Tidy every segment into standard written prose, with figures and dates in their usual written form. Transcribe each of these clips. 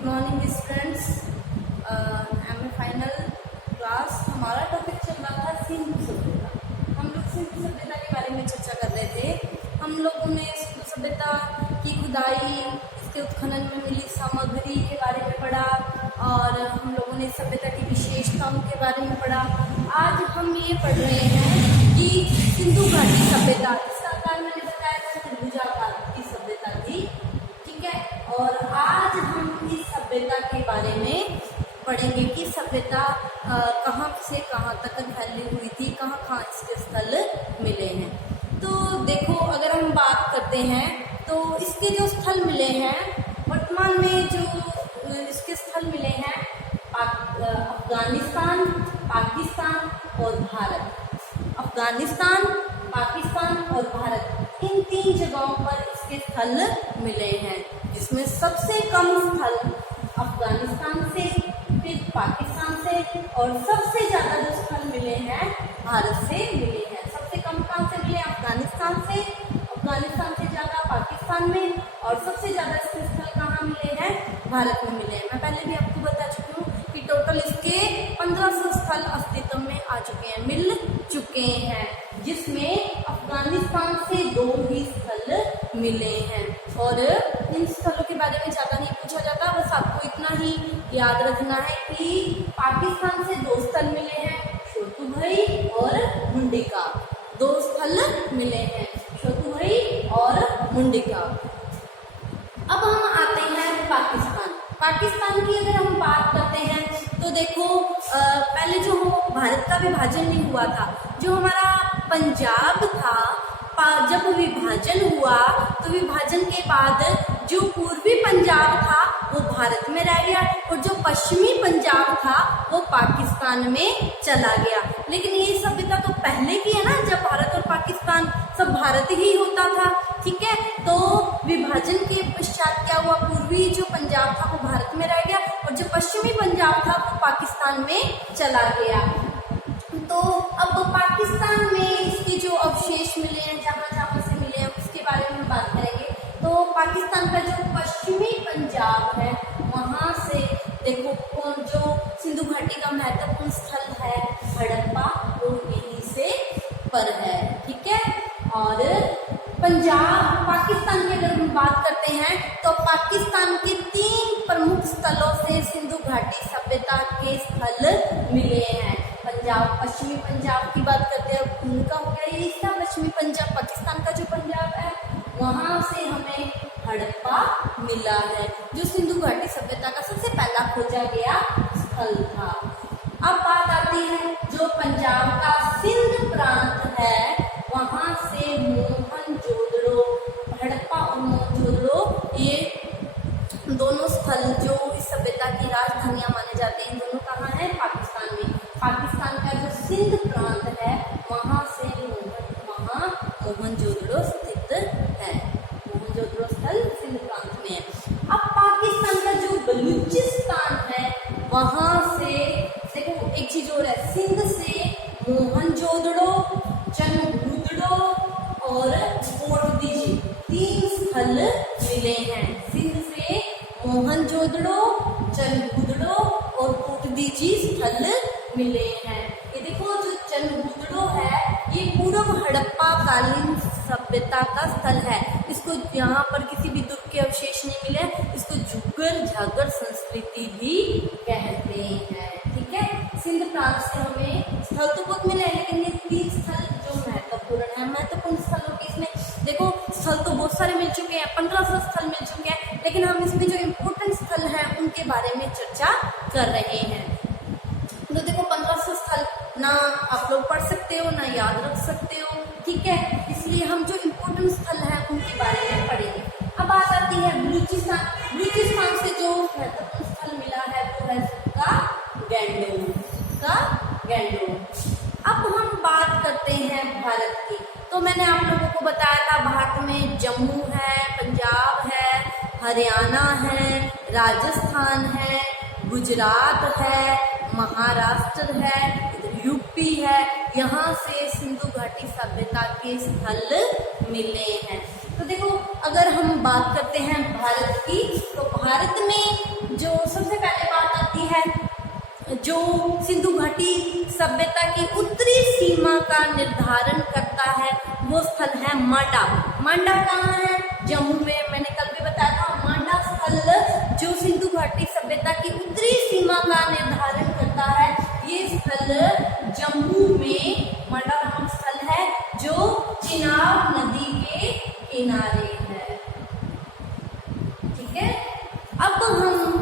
Good morning students. M A final class. हमारा topic चल रहा था सिंधु सभ्यता। हम लोग सिंधु सभ्यता के बारे में चर्चा कर रहे थे। हम लोगों ने सिंधु सभ्यता की खुदाई, इसके उत्खनन में मिली सामग्री के बारे में पढ़ा और हम लोगों ने सभ्यता की विशेषताओं के बारे में पढ़ा। आज हम ये पढ़ रहे हैं कि सिंधु घाटी सभ्यता, इसका आकार मैंने बताया था त्रिभुजाकार की सभ्यता थी, ठीक है। और आज हम इस सभ्यता के बारे में पढ़ेंगे कि सभ्यता कहाँ से कहाँ तक फैली हुई थी, कहाँ कहाँ इसके स्थल मिले हैं। तो देखो, अगर हम बात करते हैं तो इसके जो स्थल मिले हैं वर्तमान में, जो इसके स्थल मिले हैं अफगानिस्तान, पाकिस्तान और भारत। अफगानिस्तान, पाकिस्तान और भारत, इन तीन जगहों पर इसके स्थल मिले हैं, जिसमें सबसे कम स्थल अफगानिस्तान से, फिर पाकिस्तान से और सबसे ज़्यादा जो स्थल मिले हैं भारत से मिले हैं। सबसे कम कहाँ से मिले? अफगानिस्तान से ज़्यादा पाकिस्तान में, और सबसे ज़्यादा इसके स्थल कहाँ मिले हैं? भारत में मिले हैं। मैं पहले भी आपको बता चुकी हूँ कि टोटल इसके 1500 स्थल अस्तित्व में आ चुके हैं, मिल चुके हैं, जिसमें अफगानिस्तान से 2 ही स्थल मिले हैं। और इन स्थलों के बारे में ज़्यादा नहीं पूछा जाता, बस आपको इतना ही याद रखना है कि पाकिस्तान से 2 स्थल मिले हैं, शोतुभई और मुंडिका। 2 स्थल मिले हैं, शोतुभई और मुंडिका। अब हम आते हैं पाकिस्तान की अगर हम बात करते हैं तो देखो, पहले जो भारत का विभाजन नहीं हुआ था, जो हमारा पंजाब था, जब विभाजन हुआ तो विभाजन के बाद जो पूर्वी पंजाब था वो भारत में रह गया और जो पश्चिमी पंजाब था वो पाकिस्तान में चला गया। लेकिन ये सभ्यता तो पहले की है ना, जब भारत और पाकिस्तान सब भारत ही होता था, ठीक है। तो विभाजन के पश्चात क्या हुआ? पूर्वी जो पंजाब था वो भारत में रह गया और जो पश्चिमी पंजाब था वो पाकिस्तान में चला गया। तो अब पाकिस्तान में इसके जो अवशेष मिले हैं, जहाँ से मिले हैं, उसके बारे में बात करेंगे। तो पाकिस्तान का जो पश्चिमी पंजाब है, वहाँ से देखो कौन जो सिंधु घाटी का महत्वपूर्ण स्थल है हड़प्पा, वो यहीं से पर है, ठीक है। और पंजाब पाकिस्तान की अगर हम बात करते हैं तो पाकिस्तान के 3 प्रमुख स्थलों से सिंधु घाटी सभ्यता के स्थल मिले हैं। पंजाब, पश्चिमी पंजाब की बात करते हैं, उनका हो गया ये हिस्सा। पश्चिमी पंजाब, पाकिस्तान का जो पंजाब है, वहाँ से हमें हड़प्पा मिला है, जो सिंधु घाटी सभ्यता का सबसे पहला खोजा गया स्थल था। अब बात आती है जो पंजाब का सिंध प्रांत है, वहाँ से मोहनजोदड़ो, हड़प्पा और मोहनजोदड़ो, ये दोनों स्थल जो इस सभ्यता की राजधानियां माने जाते हैं, दोनों कहाँ हैं? पाकिस्तान में। पाकिस्तान का जो सिंध प्रांत है, वहाँ से वहाँ मोहनजोदड़ो स्थित है। मोहनजोदड़ो स्थल सिंध प्रांत में है। अब पाकिस्तान का जो बलूचिस्तान है, वहाँ से देखो एक चीज और है, सिंध से मोहनजोदड़ो, चनगुदड़ो और पोर्टदीजी 3 स्थल मिले हैं। सिंध से मोहनजोदड़ो, चनगुदड़ो और पोर्टदीजी स्थल मिले हैं। ये देखो, जो चनगुदड़ो है ये पूर्व हड़प्पा कालीन सभ्यता का स्थल है। इसको यहाँ पर किसी भी दुर्ग के अवशेष नहीं मिले, इसको झुग्गर झागर संस्कृति भी कहते हैं, ठीक है। सिंध प्रांत से हमें स्थल तो बहुत मिले हैं, लेकिन ये 3 स्थल जो महत्वपूर्ण है, महत्वपूर्ण स्थलों के इसमें देखो स्थल तो बहुत सारे मिल चुके हैं, 1500 स्थल मिल चुके हैं, लेकिन हम इसमें जो इम्पोर्टेंट स्थल हैं उनके बारे में चर्चा कर रहे हैं। तो देखो 1500 स्थल ना आप लोग पढ़ सकते हो, ना याद रख सकते हो, ठीक है। इसलिए हम जो इम्पोर्टेंट स्थल हैं उनके बारे में पढ़ेंगे। अब बात आती है बलूचिस्तान। बलूचिस्तान से जो महत्वपूर्ण स्थल मिला है वो है उसका गैंडों। अब हम बात करते हैं भारत की। तो मैंने आप लोगों को बताया था भारत में जम्मू है, पंजाब है, हरियाणा है, राजस्थान है, गुजरात है, महाराष्ट्र है, इधर यूपी है, यहाँ से सिंधु घाटी सभ्यता के स्थल मिले हैं। तो देखो, अगर हम बात करते हैं भारत की, तो भारत में जो सबसे पहले बात आती है, जो सिंधु घाटी सभ्यता की उत्तरी सीमा का निर्धारण करता है वो स्थल है मांडा। मांडा कहाँ है? जम्मू में। मैंने कल भी बताया था, मांडा स्थल जो सिंधु घाटी सभ्यता की उत्तरी सीमा का निर्धारण करता है, ये स्थल जम्मू में मांडा नामक स्थल है जो चिनाब नदी के किनारे है। ठीक है, अब हम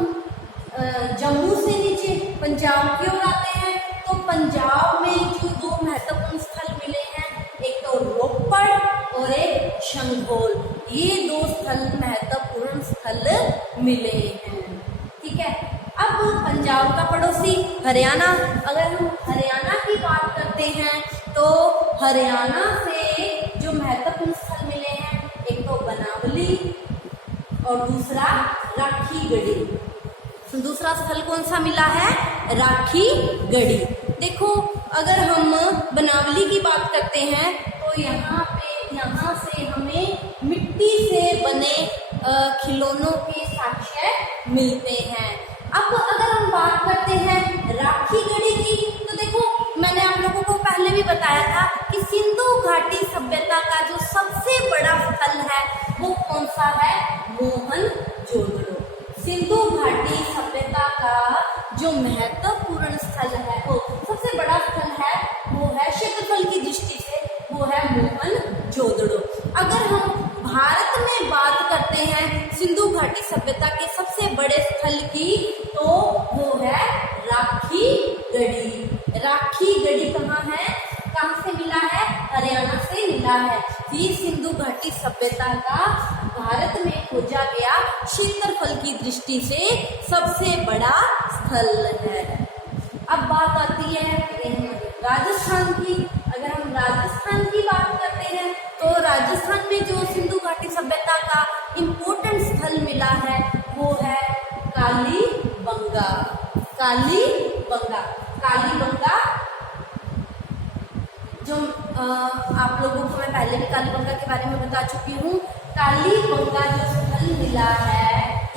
जम्मू से नीचे पंजाब की ओर आते हैं। तो पंजाब में जो दो महत्वपूर्ण स्थल मिले हैं, एक तो रोपड़ और एक शंघोल, ये दो स्थल महत्वपूर्ण स्थल मिले हैं। ठीक है, अब पंजाब का पड़ोसी हरियाणा, अगर हम हरियाणा की बात करते हैं तो हरियाणा से जो महत्वपूर्ण स्थल मिले हैं, एक तो बनावली और दूसरा राखीगढ़ी। दूसरा स्थल कौन सा मिला है? राखीगढ़ी। देखो, अगर हम बनावली की बात करते हैं तो यहाँ से हमें मिट्टी से बने खिलौनों के साक्ष्य मिलते हैं। अब अगर हम बात करते हैं राखीगढ़ी की, तो देखो मैंने आप लोगों को पहले भी बताया था कि सिंधु घाटी सभ्यता का जो सबसे बड़ा स्थल है वो कौन सा है? मोहनजोदड़ो। सिंधु घाटी सभ्यता का जो महत्वपूर्ण स्थल है, वो सबसे बड़ा स्थल है, वो है क्षेत्रफल की दृष्टि से वो है मोहनजोदड़ो। अगर हम भारत में बात करते हैं सिंधु घाटी सभ्यता के सबसे बड़े स्थल की, तो वो है राखीगढ़ी। राखीगढ़ी कहाँ है? कहाँ से मिला है? हरियाणा से मिला है। ये सिंधु घाटी सभ्यता का भारत में खोजा गया क्षेत्रफल की दृष्टि से सबसे बड़ा स्थल है। अब बात आती है राजस्थान की। अगर हम राजस्थान की बात करते हैं तो राजस्थान में जो सिंधु घाटी सभ्यता का इम्पोर्टेंट स्थल मिला है वो है कालीबंगा। कालीबंगा, कालीबंगा जो आप लोगों को मैं पहले भी कालीबंगा के बारे में बता चुकी हूँ। कालीबंगा जो स्थल मिला है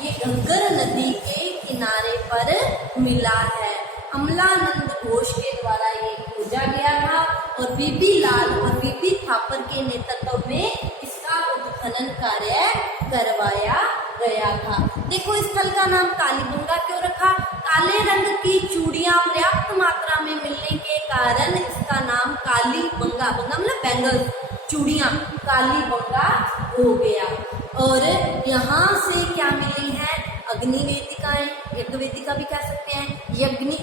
ये घग्गर नदी के किनारे पर मिला है। अमलानंद घोष के द्वारा ये खोजा गया था और बीबी लाल और बीबी थापर के नेतृत्व में इसका उत्खनन कार्य करवाया गया था। देखो, इस स्थल का नाम कालीबंगा क्यों रखा? काले रंग की चूड़ियां पर्याप्त मात्रा में मिलने के कारण इसका नाम कालीबंगा, बंगा मतलब बैंगल्स, चूड़ियां, कालीबंगा हो गया। और यहाँ से क्या मिली है? अग्निवेदिकाएं, यज्ञवेदिका भी कह सकते हैं,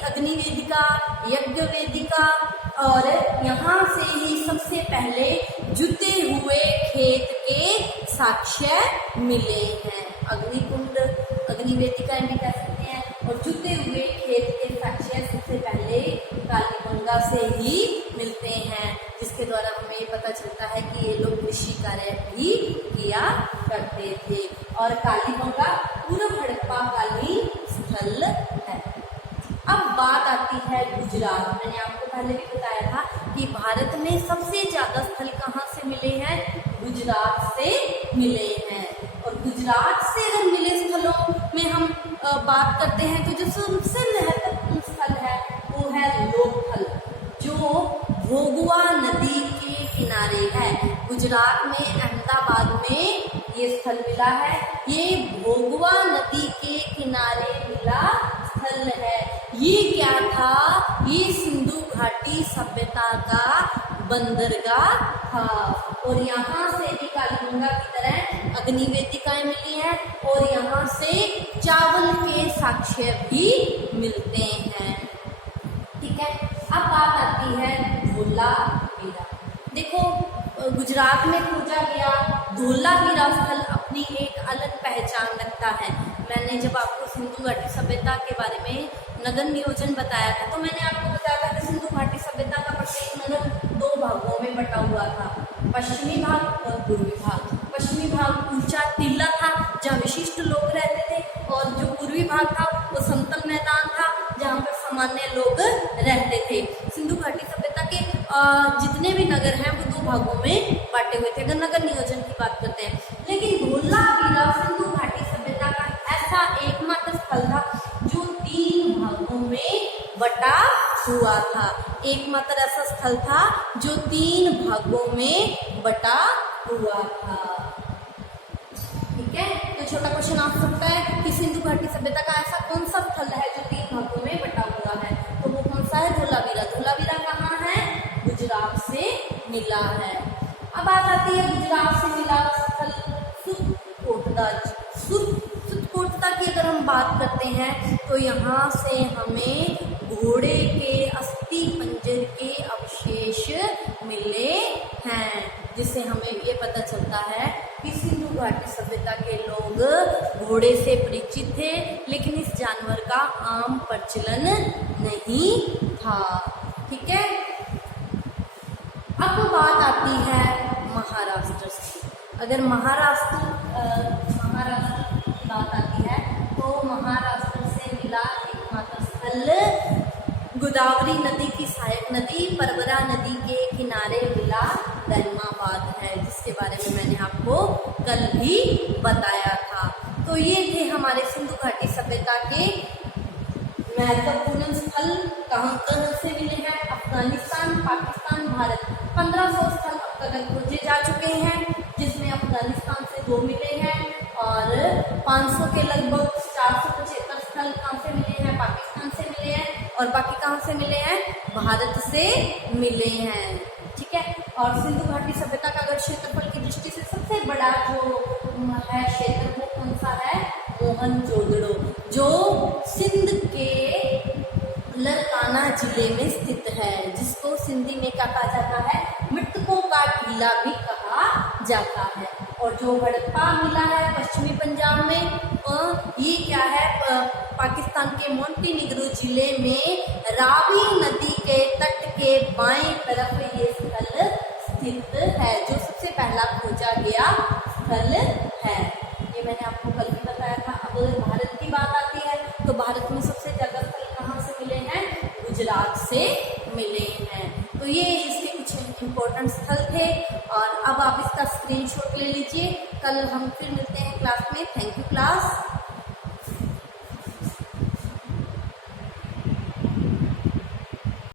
अग्निवेदिका, यज्ञवेदिका, और यहाँ से ही सबसे पहले जुते हुए खेत के साक्ष्य मिले हैं। अग्निकुंड, अग्निवेदिकाएं भी कह सकते हैं, और जुते हुए खेत के साक्ष्य सबसे पहले कालीबंगा से ही मिलते हैं, जिसके द्वारा हमें ये पता चलता है कि ये लोग कृषि कार्य भी किया करते थे। और कालीबंगा पूर्व हड़प्पा कालीन स्थल है। अब बात आती है गुजरात। मैंने आपको पहले भी बताया था कि भारत में सबसे ज्यादा स्थल कहाँ से मिले हैं? गुजरात से मिले हैं। और गुजरात से अगर मिले स्थलों में हम बात करते हैं तो जो सबसे महत्वपूर्ण स्थल है वो है लोथल, जो भोगवा नदी के किनारे है। गुजरात में अहमदाबाद में ये स्थल मिला है। ये भोगवा नदी के किनारे मिला स्थल है। ये क्या था? ये सिंधु घाटी सभ्यता का बंदरगाह था। और यहाँ से भी कालीबंगा की तरह अग्निवेदिकाएं मिली हैं और यहाँ से चावल के साक्ष्य भी मिलते हैं। ठीक है, अब बात आती है धोलावीरा। देखो, गुजरात में खोजा गया धोलावीरा स्थल अपनी एक अलग पहचान रखता है। मैंने जब आपको सिंधु घाटी सभ्यता के बारे में नगर नियोजन बताया था तो मैंने आपको बताया था कि सिंधु घाटी सभ्यता का प्रत्येक नगर दो भागों में बटा हुआ था, पश्चिमी भाग और पूर्वी भाग। पश्चिमी भाग ऊंचा टीला था जहाँ विशिष्ट लोग रहते थे, और जो पूर्वी भाग था वो समतल मैदान था जहाँ पर सामान्य लोग रहते थे। सिंधु घाटी सभ्यता के जितने भी नगर हैं वो दो भागों में बांटे हुए थे अगर नगर नियोजन की बात करते हैं। लेकिन धोलावीरा सिंधु घाटी सभ्यता का ऐसा एकमात्र स्थल था बटा हुआ था। एकमात्र ऐसा स्थल था जो 3 भागों में बटा हुआ था। ठीक है, तो छोटा क्वेश्चन आ सकता है कि सिंधु घाटी सभ्यता का ऐसा कौन सा स्थल है जो 3 भागों में बटा हुआ है, तो वो कौन सा है? धोलावीरा। धोलावीरा कहाँ है? गुजरात से मिला है। अब बात आती है गुजरात से मिला स्थल सुतकोटदा। सुतकोटदा की अगर हम बात करते हैं तो यहाँ से हमें घोड़े के अस्थि पंजर के अवशेष मिले हैं, जिससे हमें ये पता चलता है कि सिंधु घाटी सभ्यता के लोग घोड़े से परिचित थे, लेकिन इस जानवर का आम प्रचलन नहीं था। ठीक है, अब बात आती है महाराष्ट्र से। अगर महाराष्ट्र की बात आती है तो महाराष्ट्र से मिला एकमात्र स्थल गोदावरी नदी की सहायक नदी परवरा नदी के किनारे मिला धर्माबाद है, जिसके बारे में मैंने आपको कल भी बताया था। तो ये थे हमारे सिंधु घाटी सभ्यता के महत्वपूर्ण स्थल। कहाँ से मिले हैं? अफगानिस्तान, पाकिस्तान, भारत। 1500 स्थल अब तक खोजे जा चुके हैं, जिसमें अफगानिस्तान से 2 मिले हैं और 500 के लगभग 475 स्थल कहाँ से मिले हैं? पाकिस्तान से मिले हैं। और बाकी कहाँ से मिले हैं? भारत से मिले हैं। ठीक है, और सिंधु घाटी सभ्यता का अगर क्षेत्रफल की दृष्टि से सबसे बड़ा जो है क्षेत्र वो कौन सा है? मोहनजोदड़ो, जो सिंध के लरकाना जिले में स्थित है, जिसको सिंधी में क्या कहा जाता है? मृतकों का टीला भी कहा जाता है। और जो हड़प्पा मिला है पश्चिमी पंजाब में, ये क्या है? पाकिस्तान के मोंटीनिग्रो जिले में रावी नदी के तट के बाएं तरफ ये स्थल स्थित है, जो सबसे पहला खोजा गया स्थल है। ये मैंने आपको कल भी बताया था। अब भारत की बात आती है तो भारत में सबसे ज्यादा स्थल कहाँ से मिले हैं? गुजरात से मिले हैं। तो ये इसके कुछ इम्पोर्टेंट स्थल थे और अब आप इसका स्क्रीनशॉट ले लीजिए। कल हम फिर मिलते हैं क्लास में। Thank you class.